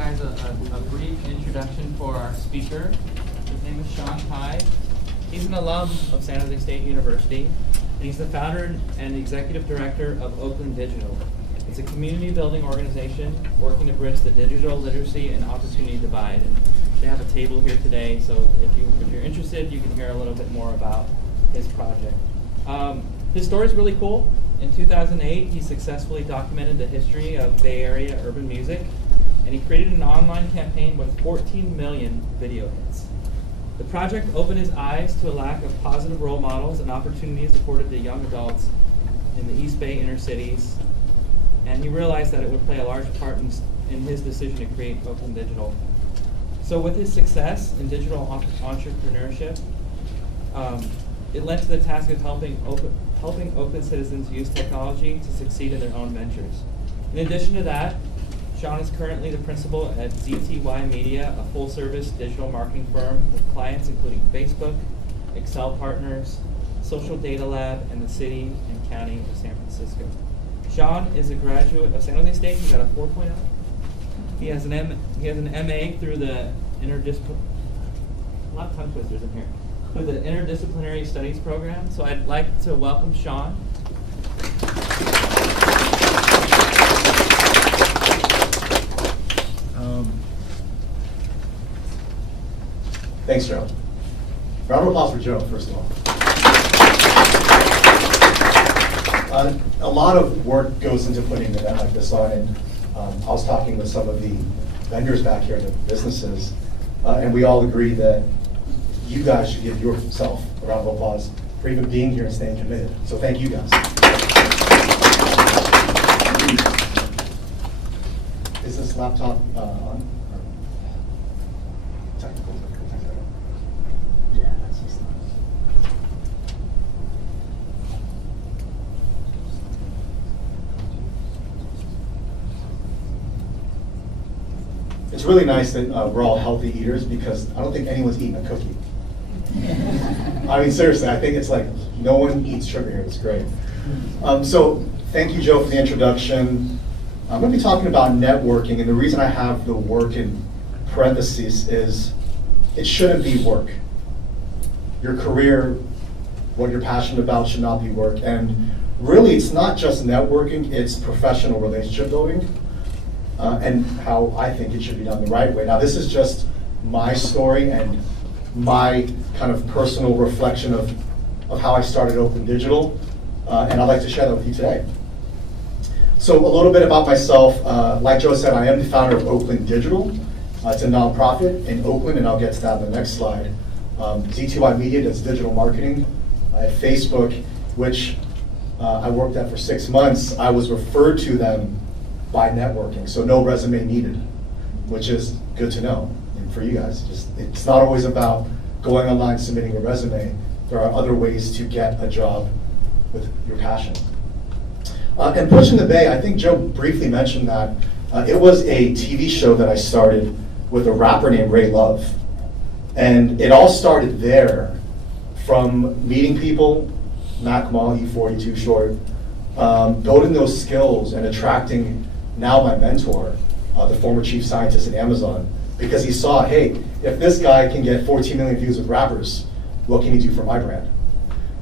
guys a brief introduction for our speaker. His name is Shaun Tai. He's an alum of San Jose State University, and he's the founder and executive director of Oakland Digital. It's a community building organization working to bridge the digital literacy and opportunity divide. And they have a table here today, so if you're interested, you can hear a little bit more about his project. His story is really cool. In 2008, he successfully documented the history of Bay Area urban music, and he created an online campaign with 14 million video hits. The project opened his eyes to a lack of positive role models and opportunities afforded to young adults in the East Bay inner cities, and he realized that it would play a large part in his decision to create Oakland Digital. So with his success in digital entrepreneurship, it led to the task of helping Oakland citizens use technology to succeed in their own ventures. In addition to that, Shaun is currently the principal at ZTY Media, a full-service digital marketing firm with clients including Facebook, Excel Partners, Social Data Lab, and the City and County of San Francisco. Shaun is a graduate of San Jose State. He got a 4.0. He has an MA through the a lot of tongue twisters in here. Through the Interdisciplinary Studies program. So I'd like to welcome Shaun. Thanks, Joe. Round of applause for Joe, first of all. A lot of work goes into putting an event like this on, and I was talking with some of the vendors back here, the businesses, and we all agree that you guys should give yourself a round of applause for even being here and staying committed. So thank you guys. Is this laptop on? Technical. Yeah, that's just It's really nice that we're all healthy eaters, because I don't think anyone's eaten a cookie. I mean, seriously, I think it's like no one eats sugar here. It's great. So thank you, Joe, for the introduction. I'm going to be talking about networking, and the reason I have the work in parentheses is it shouldn't be work. Your career, what you're passionate about, should not be work. And really, it's not just networking, it's professional relationship building, and how I think it should be done the right way. Now, this is just my story and my kind of personal reflection of how I started Oakland Digital, and I'd like to share that with you today. So a little bit about myself. Like Joe said, I am the founder of Oakland Digital. It's a nonprofit in Oakland, and I'll get to that in the next slide. ZTY Media does digital marketing. At Facebook, which I worked at for 6 months, I was referred to them by networking, so no resume needed, which is good to know. And for you guys, it's not always about going online, submitting a resume. There are other ways to get a job with your passion. And Pushing the Bay, I think Joe briefly mentioned that. It was a TV show that I started with a rapper named Ray Love. And it all started there, from meeting people, Mac Mall, E42 short, building those skills and attracting now my mentor, the former chief scientist at Amazon, because he saw, hey, if this guy can get 14 million views with rappers, what can he do for my brand?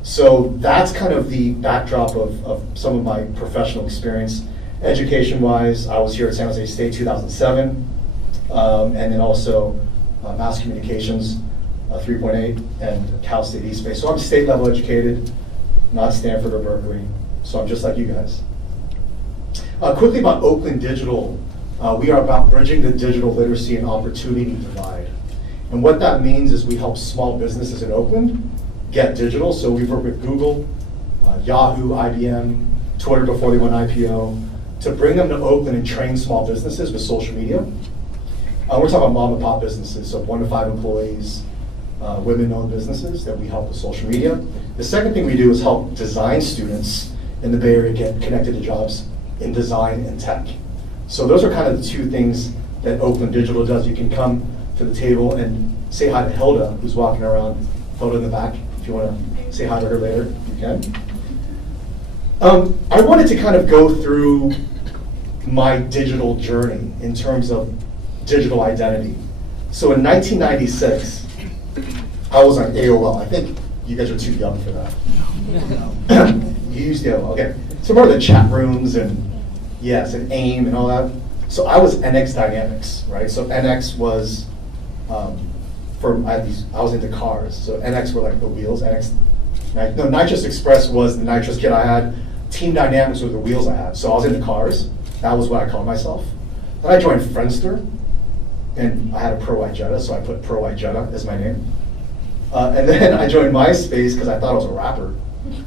So that's kind of the backdrop of some of my professional experience. Education-wise, I was here at San Jose State 2007, and then also mass communications 3.8 and Cal State East Bay. So I'm state level educated, not Stanford or Berkeley, so I'm just like you guys. Quickly about Oakland Digital, we are about bridging the digital literacy and opportunity divide. And what that means is we help small businesses in Oakland get digital. So we've worked with Google, Yahoo, IBM, Twitter before they went IPO, to bring them to Oakland and train small businesses with social media. We're talking about mom and pop businesses, so 1 to 5 employees, women-owned businesses that we help with social media. The second thing we do is help design students in the Bay Area get connected to jobs in design and tech. So those are kind of the two things that Oakland Digital does. You can come to the table and say hi to Hilda, who's walking around, Hilda in the back. If you want to say hi to her later, you can. I wanted to kind of go through my digital journey in terms of digital identity. So in 1996, I was on AOL. I think you guys are too young for that. You used AOL, okay. So remember the chat rooms and yes, and AIM and all that. So I was NX Dynamics, right? So NX was I was into cars. So NX were like the wheels. Nitrous Express was the nitrous kit I had. Team Dynamics were the wheels I had. So I was into cars. That was what I called myself. Then I joined Friendster, and I had a Pro Jetta, so I put Pro Jetta as my name. And then I joined MySpace because I thought I was a rapper.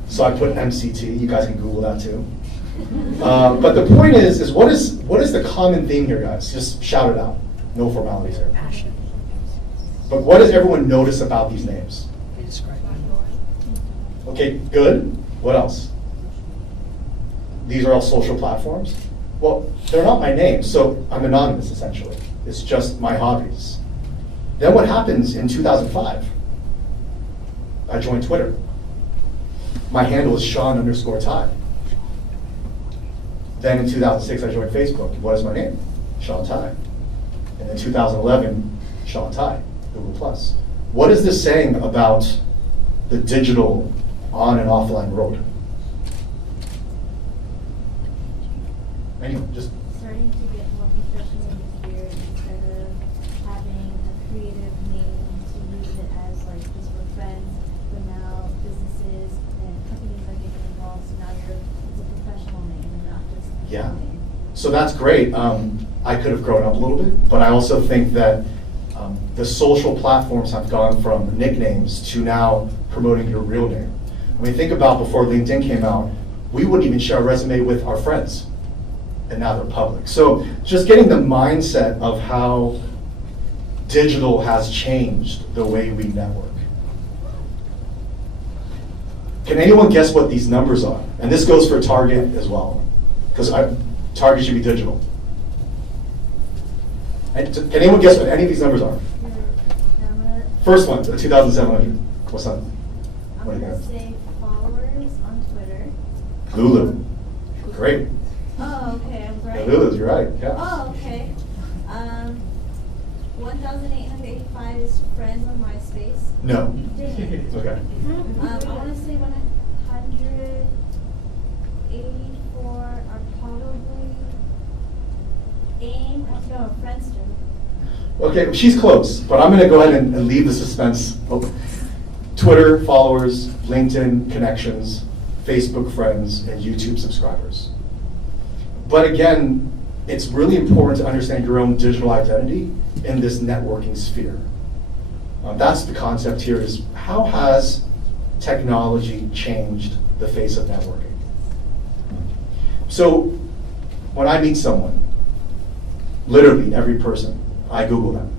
So I put MCT. You guys can Google that too. But the point is what is the common theme here, guys? Just shout it out. No formalities here. Passion. But what does everyone notice about these names? They describe Okay, good. What else? These are all social platforms. Well, they're not my name, so I'm anonymous essentially. It's just my hobbies. Then what happens in 2005? I joined Twitter. My handle is Shaun_Tai. Then in 2006, I joined Facebook. What is my name? Shaun Tai. And in 2011, Shaun Tai, Google+. What is this saying about the digital on and offline road? Anyone, just. Starting to get more professional in here instead of having a creative name to use it as like just for friends, but now businesses and companies are getting involved, so now it's a professional name and not just a Yeah. name. So that's great. I could have grown up a little bit, but I also think that the social platforms have gone from nicknames to now promoting your real name. I mean, think about before LinkedIn came out, we wouldn't even share a resume with our friends, and now they're public. So just getting the mindset of how digital has changed the way we network. Can anyone guess what these numbers are? And this goes for Target as well, because Target should be digital. And can anyone guess what any of these numbers are? First one, the 2,700. What's that? I'm What do you gonna got? say followers on Twitter. Lulu. Great. Oh, okay, I'm right. Lulu's, you're right. Yeah. Oh, okay. 1,885 is friends on MySpace. No. Dang it. Okay. I want to say 184 are probably AIM. No, Friendster. Okay, she's close, but I'm going to go ahead and leave the suspense open. Twitter followers, LinkedIn connections, Facebook friends, and YouTube subscribers. But again, it's really important to understand your own digital identity in this networking sphere. That's the concept here, is how has technology changed the face of networking? So when I meet someone, literally every person, I Google them.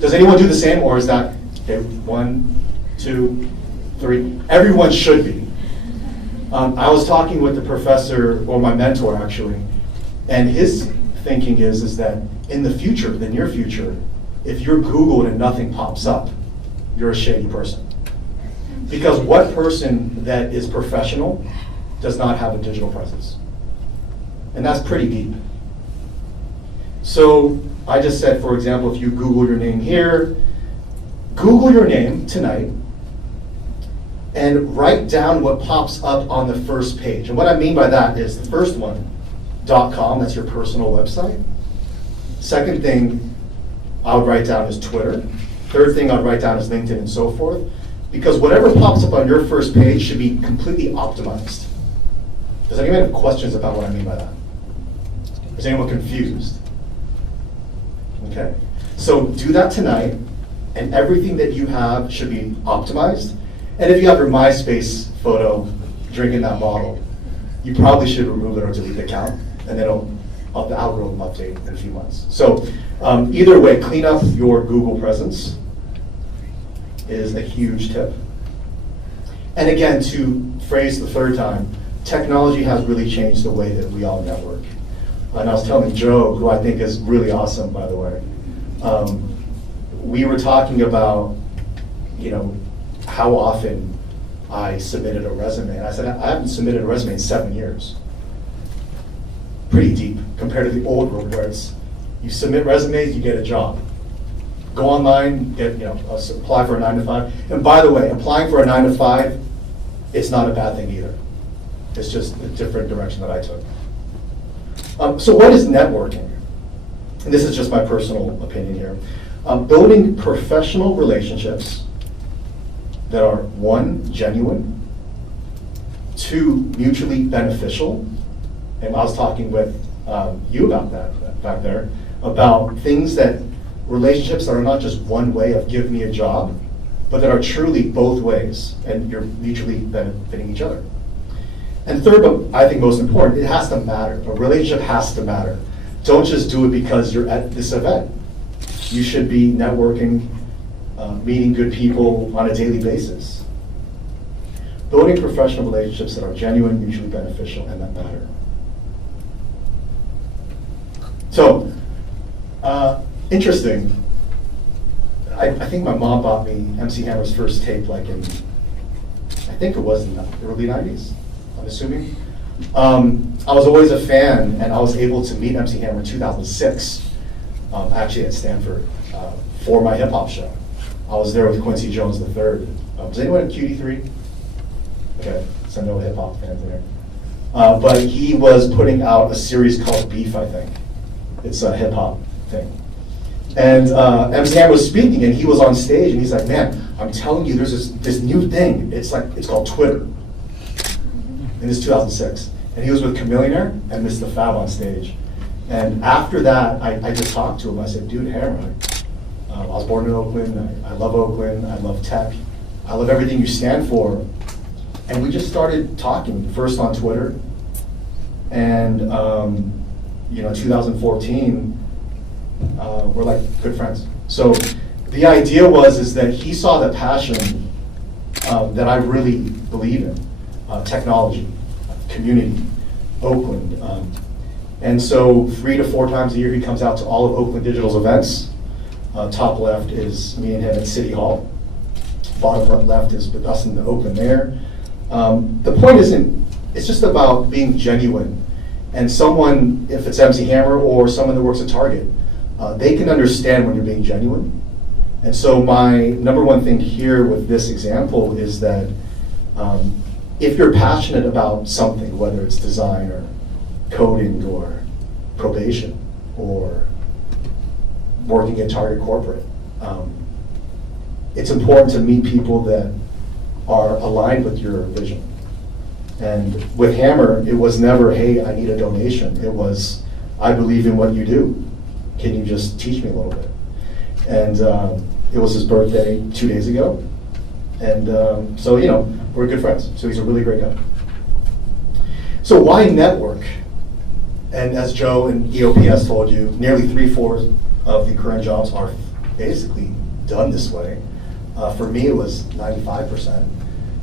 Does anyone do the same, or is that, okay, 1, 2, 3? Everyone should be. I was talking with the professor, or my mentor actually, and his thinking is that in the future, the near future, if you're Googled and nothing pops up, you're a shady person. Because what person that is professional does not have a digital presence? And that's pretty deep. So I just said, for example, if you Google your name here, Google your name tonight, and write down what pops up on the first page. And what I mean by that is the first one, .com, that's your personal website. Second thing I would write down is Twitter. Third thing I'd write down is LinkedIn and so forth. Because whatever pops up on your first page should be completely optimized. Does anyone have questions about what I mean by that? Is anyone confused? Okay, so do that tonight, and everything that you have should be optimized. And if you have your MySpace photo drinking that bottle, you probably should remove it or delete the account, and then the algorithm update in a few months. So either way, clean up your Google presence is a huge tip. And again, to phrase the third time, technology has really changed the way that we all network. And I was telling Joe, who I think is really awesome, by the way, we were talking about, how often I submitted a resume. And I said, I haven't submitted a resume in 7 years. Pretty deep compared to the old world where it's You submit resumes, you get a job. Go online, apply for a 9 to 5. And by the way, applying for a 9 to 5, it's not a bad thing either. It's just a different direction that I took. So what is networking? And this is just my personal opinion here. Building professional relationships that are 1, genuine, 2, mutually beneficial. And I was talking with you about that back there, about things that, relationships that are not just one way of giving me a job, but that are truly both ways, and you're mutually benefiting each other. And third, but I think most important, it has to matter. A relationship has to matter. Don't just do it because you're at this event. You should be networking, meeting good people on a daily basis. Building professional relationships that are genuine, mutually beneficial, and that matter. So, interesting. I think my mom bought me MC Hammer's first tape like in, I think it was in the early 90s, I'm assuming. I was always a fan, and I was able to meet MC Hammer in 2006, actually at Stanford, for my hip hop show. I was there with Quincy Jones III. Was anyone at QD3? Okay, so no hip hop fans there. But he was putting out a series called Beef, I think. It's a hip hop thing. And MC Hammer was speaking, and he was on stage, and he's like, "Man, I'm telling you, there's this new thing. It's called Twitter." And this is 2006. And he was with Chamillionaire and Mr. Fab on stage. And after that, I just talked to him. I said, "Dude, Hammer, I was born in Oakland. I love Oakland. I love tech. I love everything you stand for." And we just started talking, first on Twitter. And 2014, we're like good friends. So the idea is that he saw the passion that I really believe in, technology, community, Oakland. And so 3 to 4 times a year he comes out to all of Oakland Digital's events. Top left is me and him at City Hall. Bottom left is with us in the Oakland Mayor. The point it's just about being genuine. And someone, if it's MC Hammer or someone that works at Target, they can understand when you're being genuine. And so my number one thing here with this example is that if you're passionate about something, whether it's design or coding or probation or working at Target corporate, it's important to meet people that are aligned with your vision. And with Hammer, it was never, "Hey, I need a donation." It was, "I believe in what you do. Can you just teach me a little bit?" And it was his birthday 2 days ago. And so, we're good friends. So he's a really great guy. So why network? And as Joe and EOP has told you, nearly 3/4 of the current jobs are basically done this way. For me, it was 95%.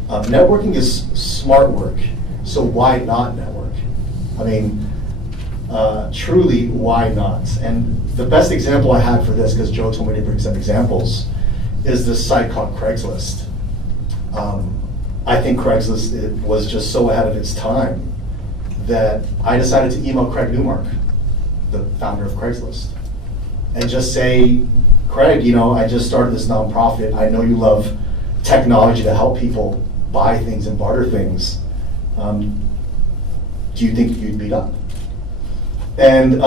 Networking is smart work, so why not network? I mean, truly, why not? And the best example I had for this, because Joe told me to bring some examples, is this site called Craigslist. I think Craigslist was just so ahead of its time that I decided to email Craig Newmark, the founder of Craigslist, and just say, "Craig, I just started this nonprofit. I know you love technology to help people buy things and barter things. Do you think you'd meet up?" And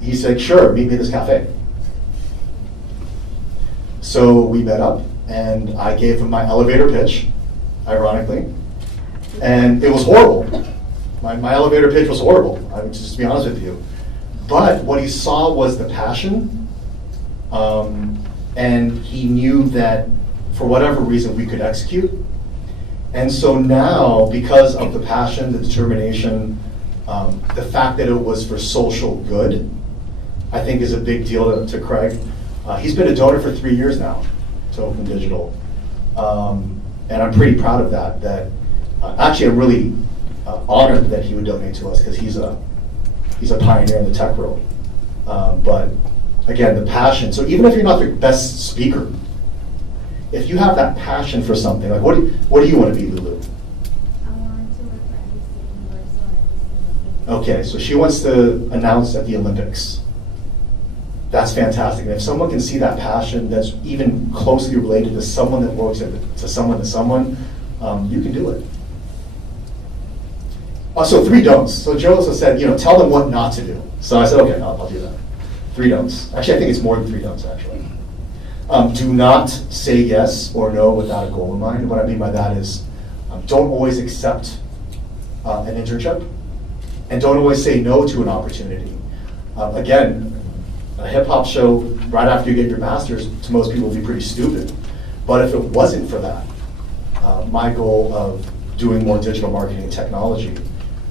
he said, "Sure, meet me at this cafe." So we met up, and I gave him my elevator pitch, ironically, and it was horrible. My elevator pitch was horrible, I would just be honest with you. But what he saw was the passion, and he knew that for whatever reason we could execute. And so now, because of the passion, the determination, the fact that it was for social good, I think is a big deal to Craig. He's been a donor for 3 years now to Oakland Digital. And I'm pretty proud of that. Actually, I'm really honored that he would donate to us, because he's a pioneer in the tech world. But again, the passion. So even if you're not the best speaker, if you have that passion for something, like what do you want to be, Lulu? I wanted to work for NBC Universal and NBC. Okay, so she wants to announce at the Olympics. that's fantastic. And if someone can see that passion that's even closely related to someone that works to someone, you can do it. So 3 don'ts. So Joe also said, tell them what not to do. So I said, okay, I'll do that. 3 don'ts. Actually, I think it's more than 3 don'ts, actually. Do not say yes or no without a goal in mind. What I mean by that is, don't always accept an internship, and don't always say no to an opportunity. Again, a hip hop show right after you get your master's, to most people, would be pretty stupid. But if it wasn't for that, my goal of doing more digital marketing and technology,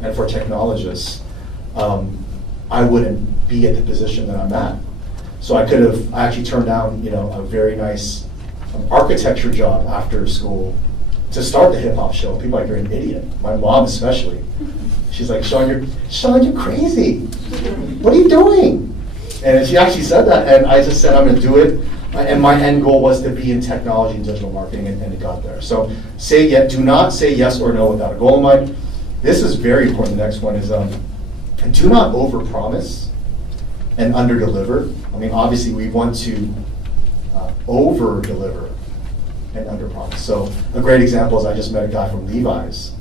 and for technologists, I wouldn't be at the position that I'm at. So I actually turned down, a very nice architecture job after school to start the hip hop show. People are like, you're an idiot. My mom especially. She's like, Shaun, you're crazy. What are you doing? And she actually said that, and I just said, I'm going to do it. And my end goal was to be in technology and digital marketing, and it got there. So do not say yes or no without a goal in mind. This is very important. The next one is, do not overpromise and underdeliver. I mean, obviously, we want to over-deliver and underpromise. So a great example is I just met a guy from Levi's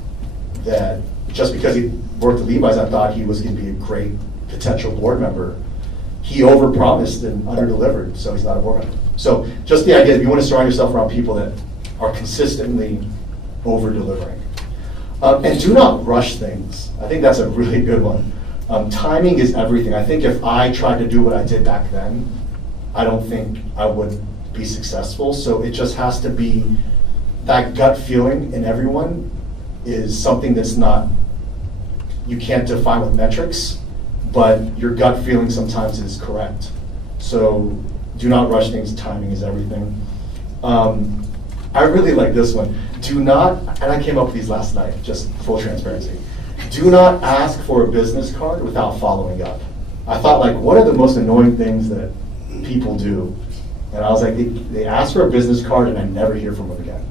that just because he worked at Levi's, I thought he was going to be a great potential board member. He overpromised and underdelivered, so he's not a board member. So just the idea that you want to surround yourself around people that are consistently over-delivering. And do not rush things. I think that's a really good one. Timing is everything. I think if I tried to do what I did back then, I don't think I would be successful. So it just has to be that gut feeling in everyone is something that's not, you can't define with metrics, but your gut feeling sometimes is correct. So do not rush things. Timing is everything. I really like this one. Do not, and I came up with these last night, just full transparency. Do not ask for a business card without following up. I thought, like, what are the most annoying things that people do? And I was like, they ask for a business card and I never hear from them again.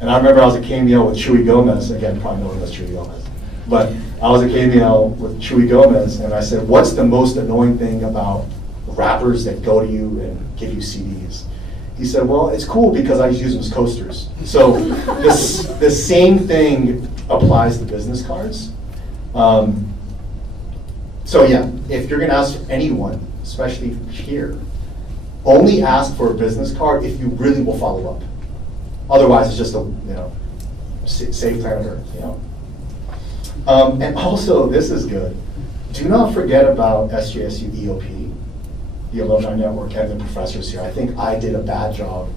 And I remember I was at KML with Chuy Gomez, again, probably no one knows Chuy Gomez. But I was at KML with Chuy Gomez and I said, what's the most annoying thing about rappers that go to you and give you CDs? He said, well, it's cool because I use them as coasters. So the same thing applies to business cards. So yeah, if you're gonna ask anyone, especially here, only ask for a business card if you really will follow up. Otherwise, it's just a safe plan of earth, And also, this is good. Do not forget about SJSU EOP, the alumni network, and the professors here. I think I did a bad job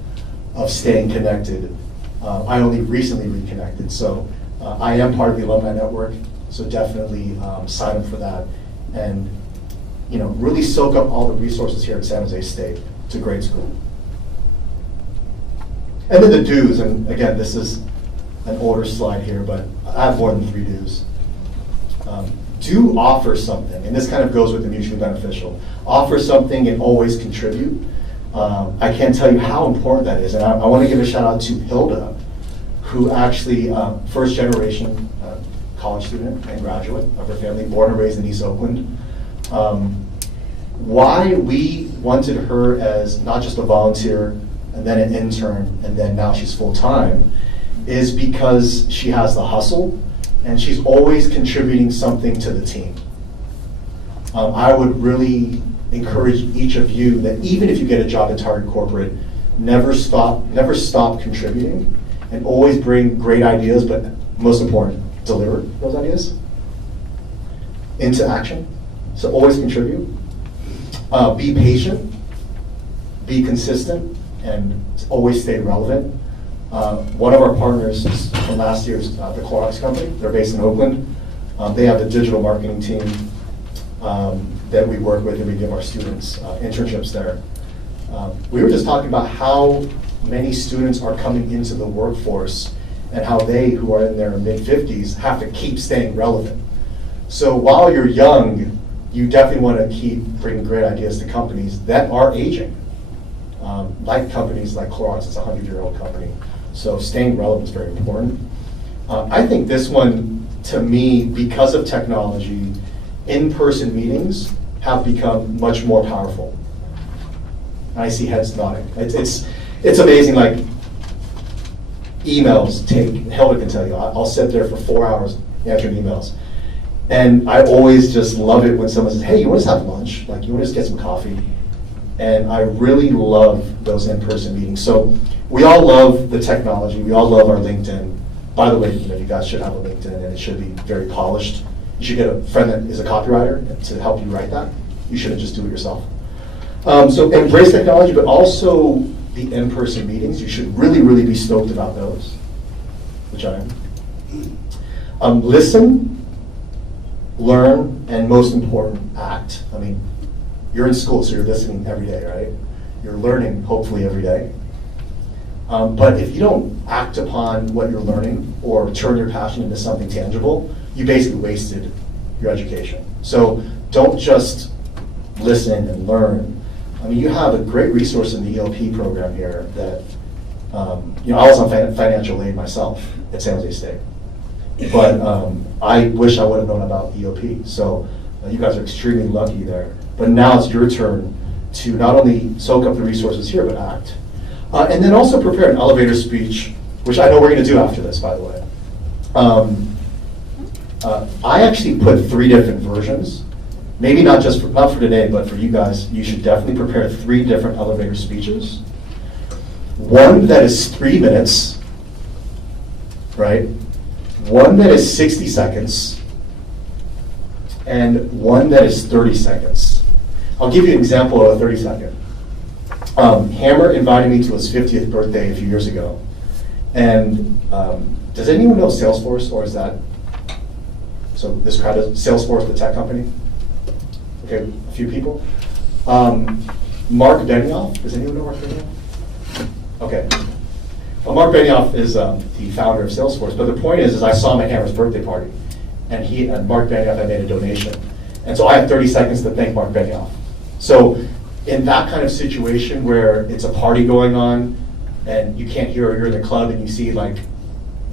of staying connected. I only recently reconnected, so I am part of the alumni network, so definitely sign up for that. And really soak up all the resources here at San Jose State. It's a great school. And then the do's, and again, this is an older slide here, but I have more than 3 do's. Do offer something, and this kind of goes with the mutually beneficial. Offer something and always contribute. I can't tell you how important that is, and I want to give a shout out to Hilda, who actually, first generation college student and graduate of her family, born and raised in East Oakland. Why we wanted her as not just a volunteer and then an intern and then now she's full-time is because she has the hustle and she's always contributing something to the team. I would really encourage each of you that even if you get a job in Target Corporate, never stop contributing and always bring great ideas, but most important, deliver those ideas into action. So always contribute. Be patient, be consistent, and always stay relevant. One of our partners from last year is the Clorox company. They're based in Oakland. They have the digital marketing team that we work with, and we give our students internships there. We were just talking about how many students are coming into the workforce and how they, who are in their mid-50s, have to keep staying relevant. So while you're young, you definitely want to keep bringing great ideas to companies that are aging. Like companies like Clorox, it's a 100-year-old company. So staying relevant is very important. I think this one, to me, because of technology, in-person meetings have become much more powerful. and I see heads nodding. It's amazing, like, emails take, Hilda can tell you, I'll sit there for 4 hours answering emails. And I always just love it when someone says, hey, you want to have lunch? Like, you want to just get some coffee? And I really love those in-person meetings. So we all love the technology. We all love our LinkedIn. By the way, you guys should have a LinkedIn, and it should be very polished. You should get a friend that is a copywriter to help you write that. You shouldn't just do it yourself. So embrace technology, but also the in-person meetings. You should really, really be stoked about those, which I am. Listen, learn, and most important, act. I mean, you're in school, so you're listening every day, right? You're learning, hopefully, every day. But if you don't act upon what you're learning or turn your passion into something tangible, you basically wasted your education. So don't just listen and learn. I mean, you have a great resource in the EOP program here that, I was on financial aid myself at San Jose State. But I wish I would have known about EOP. So you guys are extremely lucky there. But now it's your turn to not only soak up the resources here, but act. And then also prepare an elevator speech, which I know we're going to do after this, by the way. I actually put 3 different versions. Maybe not for today, but for you guys, you should definitely prepare 3 different elevator speeches. One that is 3 minutes, right? One that is 60 seconds, and one that is 30 seconds. I'll give you an example of a 30-second. Hammer invited me to his 50th birthday a few years ago. And does anyone know Salesforce, or is that, so this crowd is Salesforce, the tech company? Okay, a few people. Mark Benioff, does anyone know Mark Benioff? Okay. Well, Mark Benioff is the founder of Salesforce, but the point is I saw him at Hammer's birthday party, and Mark Benioff had made a donation. And so I have 30 seconds to thank Mark Benioff. So in that kind of situation where it's a party going on, and you can't hear, or you're in the club and you see like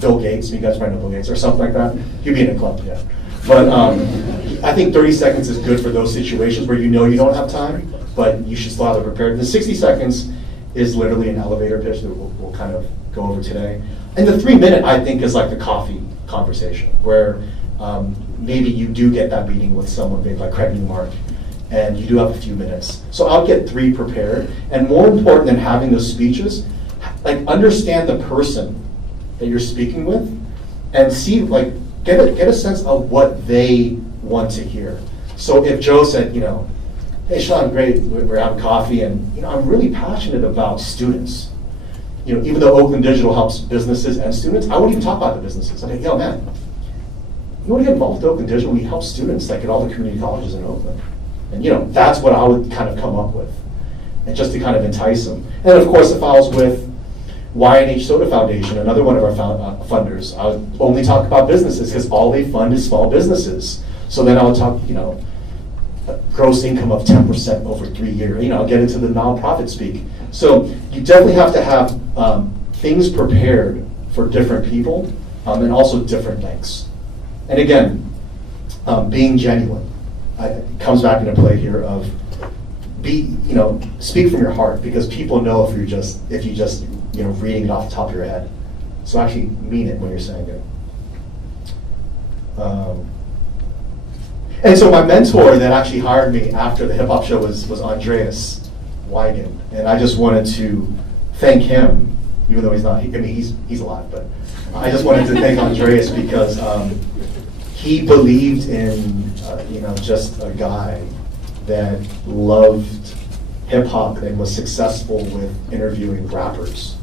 Bill Gates, you guys probably know Bill Gates, or something like that, he'd be in a club, yeah. But I think 30 seconds is good for those situations where you know you don't have time, but you should still have it prepared. The 60 seconds is literally an elevator pitch that we'll kind of go over today. And the 3-minute, I think, is like the coffee conversation, where maybe you do get that meeting with someone big like Craig Newmark, and you do have a few minutes. So I'll get 3 prepared. And more important than having those speeches, like understand the person that you're speaking with, and see, like, get a sense of what they want to hear. So if Joe said, hey Shaun, great, we're having coffee, and I'm really passionate about students. Even though Oakland Digital helps businesses and students, I wouldn't even talk about the businesses. I'm like, yo man, you want to get involved with Oakland Digital? We help students like at all the community colleges in Oakland. And that's what I would kind of come up with, and just to kind of entice them. And then of course, if I was with YNH Soda Foundation, another one of our funders, I would only talk about businesses because all they fund is small businesses. So then I would talk, gross income of 10% over 3 years. I'll get into the nonprofit speak. So you definitely have to have things prepared for different people, and also different lengths. And again, being genuine. It comes back into play here of speak from your heart, because people know if you just reading it off the top of your head. So actually mean it when you're saying it. And so my mentor that actually hired me after the hip hop show was Andreas Weigand, and I just wanted to thank him, even though he's not. He's alive, but I just wanted to thank Andreas because he believed in just a guy that loved hip hop and was successful with interviewing rappers.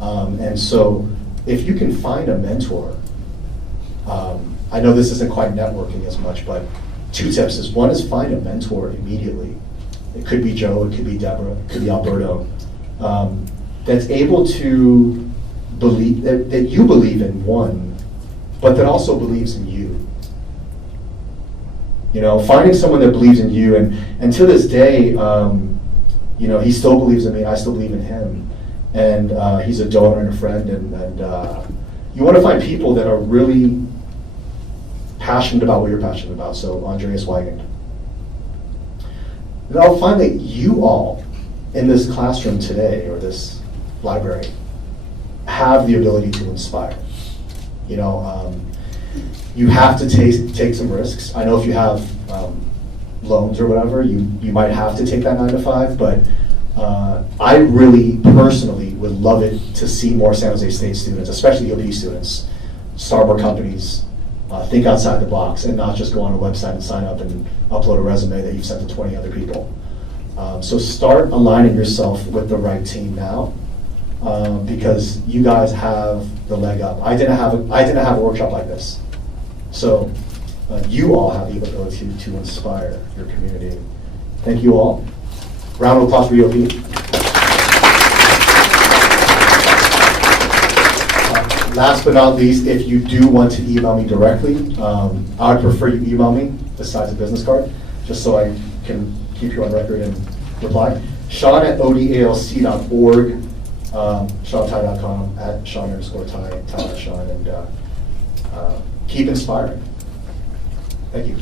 And so if you can find a mentor, I know this isn't quite networking as much, but 2 tips is, one is find a mentor immediately. It could be Joe, it could be Deborah, it could be Alberto, that's able to believe, that you believe in, one, but that also believes in you. Finding someone that believes in you, and to this day, he still believes in me, I still believe in him. And he's a donor and a friend, and you want to find people that are really passionate about what you're passionate about. So Andreas Weigand. And I'll find that you all in this classroom today, or this library, have the ability to inspire. You know, you have to take some risks. I know if you have loans or whatever, you might have to take that 9 to 5, but I really personally would love it to see more San Jose State students, especially EOP students, start more companies, think outside the box, and not just go on a website and sign up and upload a resume that you've sent to 20 other people. So start aligning yourself with the right team now, because you guys have the leg up. I didn't have a workshop like this, so you all have the ability to inspire your community. Thank you all. Round of applause for EOP. Last but not least, if you do want to email me directly, I would prefer you email me besides a business card, just so I can keep you on record and reply. Shaun@odalc.org, ShaunTai.com, @Shaun_Tai, Sean, and keep inspiring. Thank you.